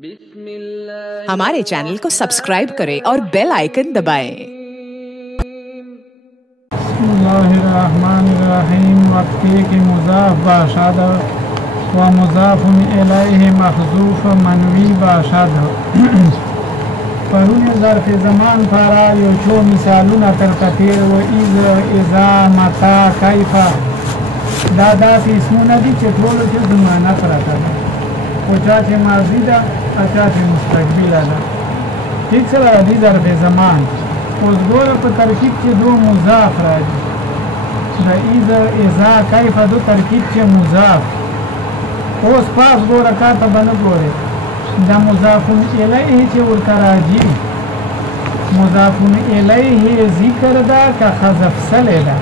हमारे चैनल को सब्सक्राइब करें और बेल आइकन दबाएं। बिस्मिल्लाहिर्रहमानिर्रहीम। वक्ती की मुज़ाफ बाशाद व मुज़ाफुन इलैहि महज़ूफ मनवी बाशाद। परुन ज़र्फ़ ज़मान पारा यो चो मिसालुना तरकतीर व इज़ा मता कैफा दादा सी इसमुना दी चटोलो चे ज़माना पराता था कोचा चे माज़ी दा अच्छा चे मुस्तक़बिल दा ठीक से दी ज़र्फ़ ज़मान उस गोर पर तरकीब चे दो मुज़ाफ राजी दा इज़ा कैफा दो तरकीब चे मुज़ाफ उस पास गोर का तबन गोरे दा मुज़ाफुन इलैहि चे उरका राजी मुज़ाफुन इलैहि ज़िक्र दा का खज़फ सले दा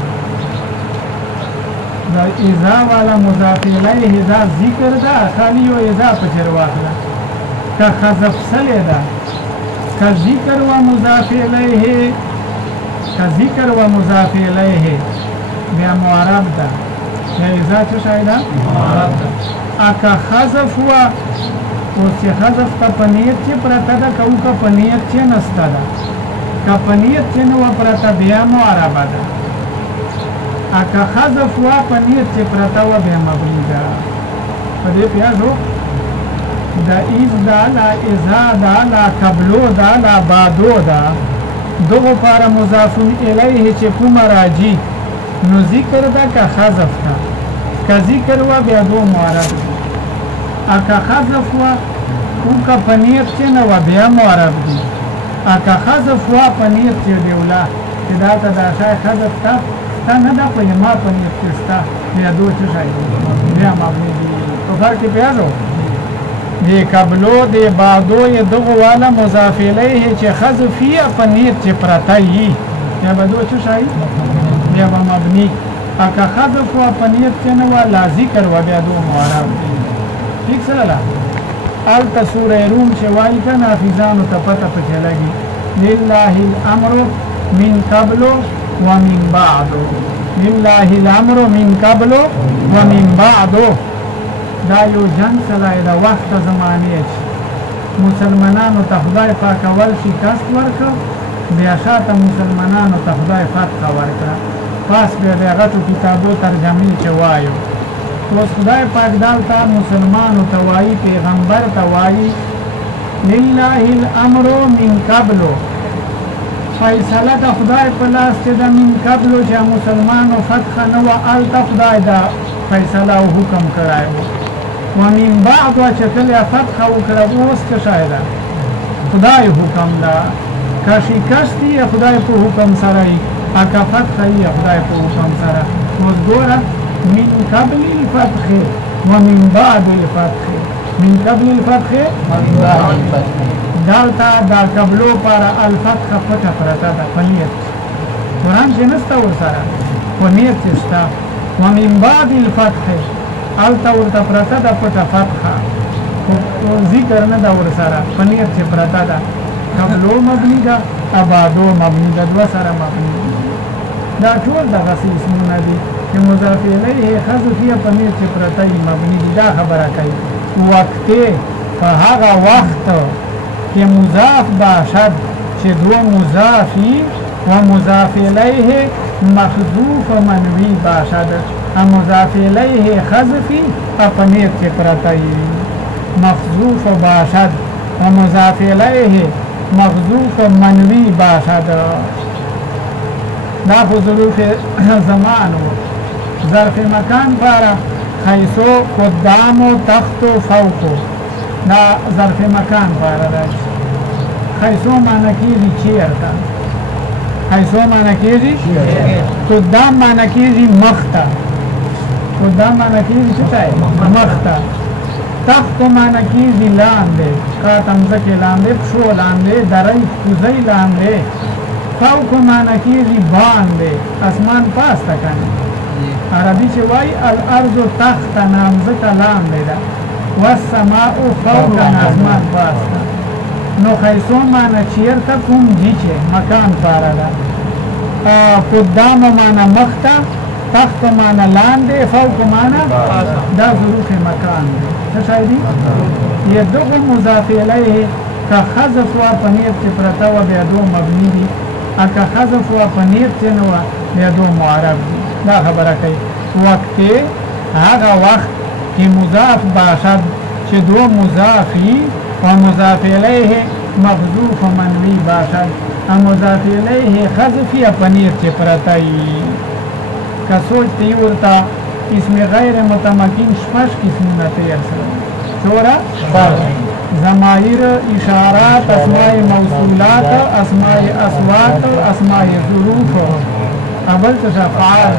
इज़ा वाला मुज़ाफ इलैहि ज़ा ज़िक्र दा खाली व इज़ा पचर वाखला का खज़फ सले दा का ज़िक्र व मुज़ाफ इलैहि का ज़िक्र व मुज़ाफ इलैहि बिया मुआरब दा या इज़ा चो शायदा मुआरब दा का खज़फ हुआ उससे खज़फ का पनीयत चे प्रता दा का उका पनीयत चे नस्ता दा का पनीयत चे न व प्रता बिया मुआरब दा आका खज़फ हुआ पनीयत चे प्रता व बिया मबनी दा पदे प्याजो दा इज़ दा ला इज़ा दा ला कबलो दा ला बादो दा दो पारा मुज़ाफुन इलैहि चे कुमा राजी नो ज़िक्र दा का खज़फ का ज़िक्र हुआ बिया दो मुआरब आका खज़फ हुआ उनका पनीयत चे न व बिया मुआरब दी आका खज़फ हुआ पनीयत चे देवला इदा तदाशा खज़फ था न दा पयमा पनीयत चेस्ता बिया दो चशाई बिया मबनी दी तो फर्क प्यारो ये कबलो दे बादो ये दो वाला मुज़ाफ इलैहि चे खज़फिया पनीयत चे प्रताई या बदो चशाई बिया मबनी आका खज़फ हुआ पनीयत चे न व ज़िक्र व बिया दो मुआरब ठीक सला अल तसूर रूम शवाई का नाफिजान तपता पचे लगी लिल्लाहिल अम्रु मिन कबलो व मिन बादो लिल्लाहिल अम्रु मिन कबलो व मिन बादो दा यो जंग सलाई दा वक्त ज़माने मुसलमानानो ता खुदाई पाक अवल शिकस्त वर्का बिया शाता मुसलमानानो ता खुदाई फतह वर्का पास बिया गतु किताबो तर्जमी चवायो तो खुदाई पाक डालता मुसलमान तवाई पैगंबर तवाई लिल्लाहिल अम्रु मिन कबलो फैसला ता खुदाई पलास चे दा मिन कबलो चा मुसलमान फतह नवा अल ता खुदाई दा फैसला हुक्म कराए व मिन बाद व चकल या फतह उकरा उस शायदा खुदाई हुक्म दा का शिकस्ती या खुदाई को हुक्म सराई आका फतह या खुदाई को हुक्म सरा मजदूरा من قبل الفتح ومن بعد الفتح من قبل الفتح ومن بعد الفتح دالتا دا قبلو پارا الفتح فتح پرتا دا فنیت قرآن چه نستا ورسارا فنیت چستا ومن بعد الفتح التا ورتا پرتا دا فتح فتح ذکر ندا ورسارا فنیت چه پرتا دا قبلو مبنی دا ابادو مبنی دا دو سارا مبنی دا ټول دا غسی اسمونه دي کہ مضاف الیہ خذفیہ پنیر چه پرتای مبنی دا خبره کوي وقت فهغه وقت که مضاف باشد چه دو مضافی و مضاف الیہ محذوف منوی باشد مضاف الیہ خذفی پنیر چه پرتای محذوف باشد و مضاف الیہ محذوف منوی باشد دا ظروف زمان ظرف مکان پارا خیسو قدامو تختو فوقو دا ظرف مکان پارا راج خیسو معنی کیجی چیر تا خیسو معنی کیجی قدام معنی کیجی مختا قدام معنی کیجی چتا ہے مختا تختو معنی کیجی لانده قاتمزک لانده پشو لانده درائی کوزی لانده فوق معنی کیجی بانده اسمان پاستا کنی عربی چه وای الارض تخت نامزک لانده دا والسماء فوق اسمان پاستا نو خیسو معنی چیر تا کم جیچه مکان پارا دا قدام معنی مختا تحت معنا لاندې فوق معنا دا ظروف مکان دی څه شی دي یدغ مضاف الیه که حذف وا په نیت کې پرته و بیا دو مبني دي که حذف وا په نیت کې نه و بیا دو معرب دي دا خبره کوي وقت هغه وخت کې مضاف باشد چې دو مضافی و مضاف الیه محذوف منوی باشد مضاف الیه حذف یا په نیت کې پرته وي که سوچتی ورته اسم غیر متمکن شپږ قسمونه تیر سره څوره ضمائر اشارات اسماء موصولات اسماء اصوات اسماء ظروف اول څه افعال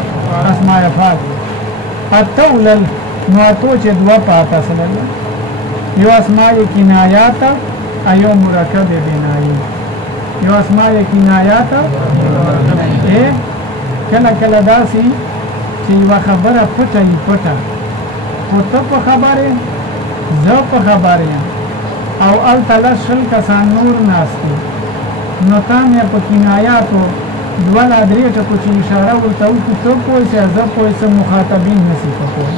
اسماء افعال اتولل نو تو چې دوا پاته سره یو اسماء کنایات ایو مرکب بنایی یو اسماء کنایات کله کله داسي چې یو خبره پټه ای پټه او ته په خبره زه په خبره او ال تلشل کسان نور ناشتي نو تا مې په کنایاتو دوله درې ټکو چې اشاره ورته وکړو ته پوه شې زه پوه شم مخاطبین نشي پوه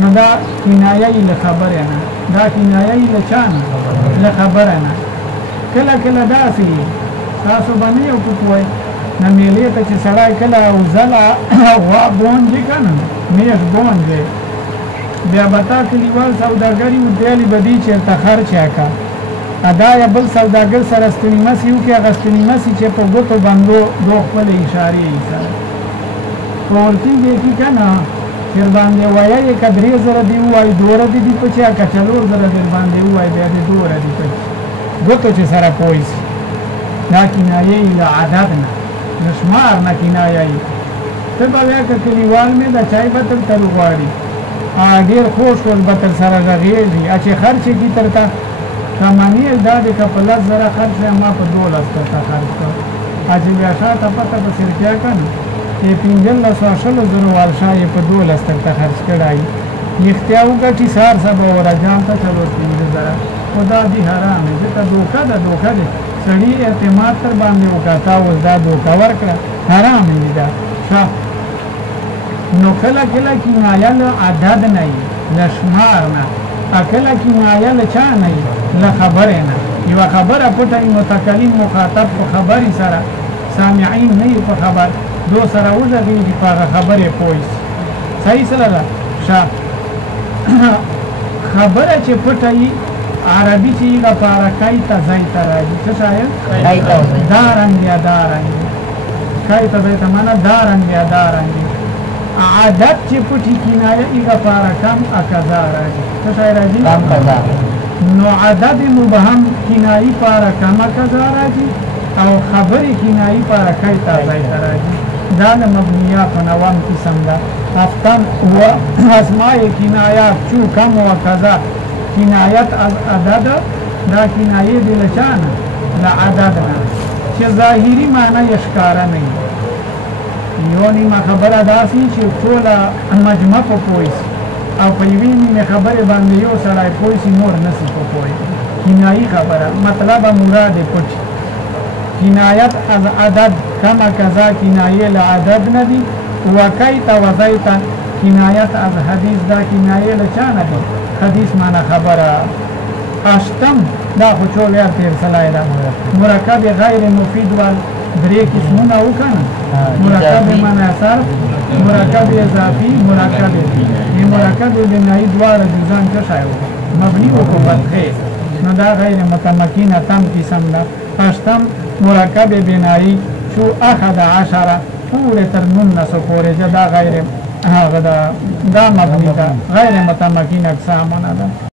نو دا کنایه ای له خبره نه دا کنایه ای له چا نه له خبره نه کله کله داسې تاسو باندې یو پوه نه میلې ته چې سړی کله او زله غوا بونجي که نه میخ بونجي بیا به تا کلیوال سوداګري ودیالي به دي چېرته خرچه که دا یا بل سوداګر سره ستنې مسې وکړي هغه ستنې مسې چې په ګوتو بندو دو خپلې اشارې یې سره په ورکېږي کې که نه در باندې وایه یې که 3000 دې ووایي 2 دې دي پچې که 4000 در باندې ووایي بیا دې 2 دي پچې ګوتو چې سره پوه شي دا کنایه یې له عدد نه د شمار نه کنایه یې ته به بیا که کلیوال مې د چای به درته وغواړي ډېر خوش ول به تر سره غږېږي چې خرچې کي درته کماني دا دی که په 10,000 خرچ ما په 12 درته خرچ کړ چې بیا شاته پته په سرکیا که نه چې 15,000 والشا یې په 12 درته خرچ کړی یختیا وګټي سهار سبا ورجام ته چلو 15,000 خو دا دي حرام دی ځکه دوکه ده دوکه دی سړي اعتماد تر باندې وکړه تا اوس دا دوکه ورکړه حرام دی دا نو کله کله کنایه له عدد نه وي له شمار نه کله کنایه له چا نه وي له خبرې نه یوه خبره پټه وي متکلم مخاطب په خبرې سره سامعین نه وي په خبر دو سره وغږېږي په هغه خبرې پوه شي صحیح سره ده خبره چې پټه وي عربي چې یې لپاره کای ته ځای ته راځي څه شاید دارنګ یا دارنګ کای ته ځای ته معنا دارنګ یا دارنګ عادت چې پټي کنایه یې لپاره کم اکذا راځي څه شی راځي نو عدد مبهم کنایي لپاره کم اکذا راځي او خبرې کنایي لپاره کای ته ځای ته راځي دا د مبنیات نوام قسم ده افتن و اسماء کنایات چو کم و کذا کنایت از عدد دا کنایه دی لچانه لعدد نه چې ظاهري معنی یې ښکاره نه وي یو نیمه خبره داسې چې ټوله مجمع په پوه شي او په یوې نیمې خبرې باندې یو سړی پوه شي نور نشي په پوه کنایي خبره مطلب مراد پټ کنایت از عدد کما کذا کنایه لعدد نه دي وکیت وزیت کنایت از حدیث دا کنایه لچا نه دي حدیث معنی خبره اشتم دا خو چولیا تیر سلای دا مرکب غیر مفید وال درې قسمونه وکنه مرکب معنی صرف مرکب اضافي مرکب دی مرکب بنایی دواړه د ځان څه شای مبني او فتحه نو دا غیر متمکن تم قسم ده اشتم مرکب بنایی شو اخذ 10 پورې تر 19 پورې دا غیر هغه دا مبني ده غیر متمکن اقسامونه ده